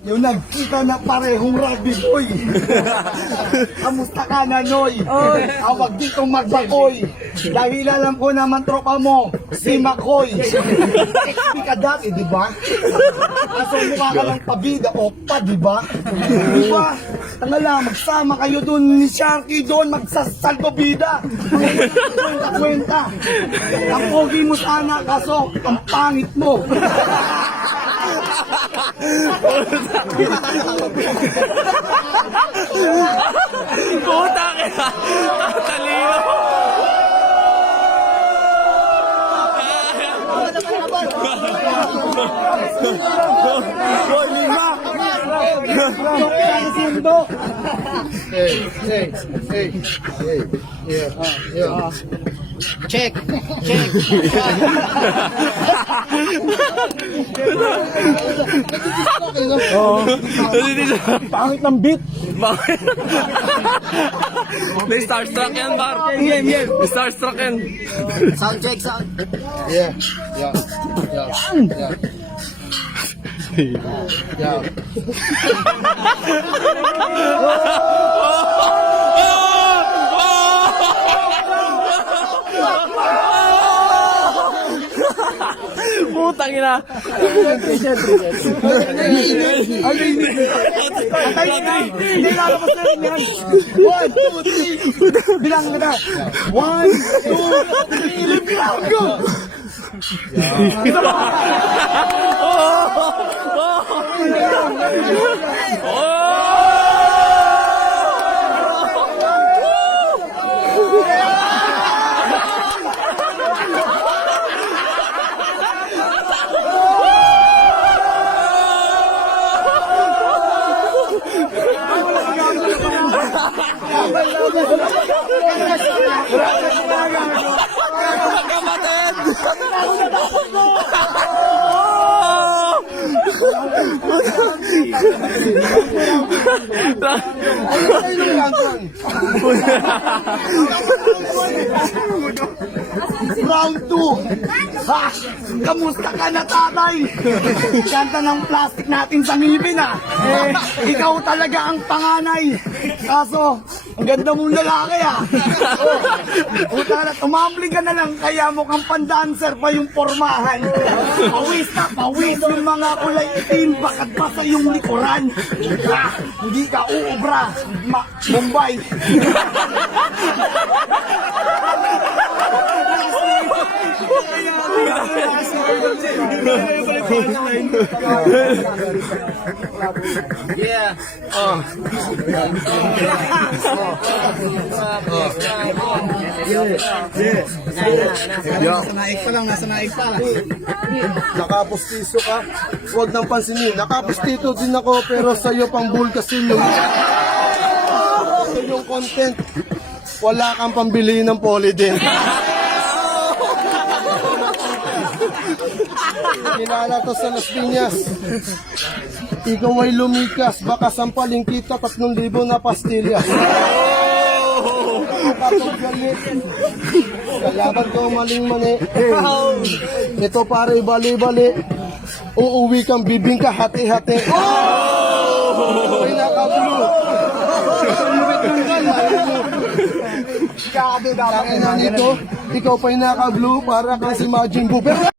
Yung nagkita na parehong rugby boy. Kamusta ka na, Noy? Awag dito magbakoy. Dahil alam ko naman tropa mo, si Makoy. XP ka dati, di ba? Kaso mukha ka ng pabida o pa, di ba? Di ba? Tangala, magsama kayo dun ni Sharky doon, magsasalbabida. Kwenta-kwenta. Ang pogi mo sana, kaso ang pangit mo. Puta ka na! Talino! Boy, lima! Check. Check. Pangit ng beat! Bakit? May starstruck yan, Bar. May starstruck yan. Sound check, sound. Yeah. Putang ina. Hindi lalabas na rin yan. 1, 2, 3. Bilang na na. 1, 2, 3. Bilang. Go! Round 2. Ha! Kamusta ka na, tatay? Kanta ng plastic natin sa ngipin, ha? Ikaw talaga ang panganay. Kaso, ang ganda mong lalaki, ha? Puta na, tumambling ka na lang, kaya mukhang pandancer pa yung pormahan. Pawis na pawis yung mga kulay itim, bakit pa sa yung likuran. Hindi ka uubra, Mumbai. Yeah. Nasa naik pa lang. Nakapustiso ka, huwag nang pansinin. Nakapustito din ako, pero sa'yo pang bulkasin yung yung content. Wala kang pambili ng poly din. Kilala to sa Las Piñas. Ikaw ay lumikas, baka sampaling kita 3,000 na pastilya. Kalaban ko maling-mani. Ito pare bali-bali. Uuwi kang bibingka hati-hati. Ay naka-blue. Kaya nito, ikaw pa'y naka-blue para kang si Majin Buu.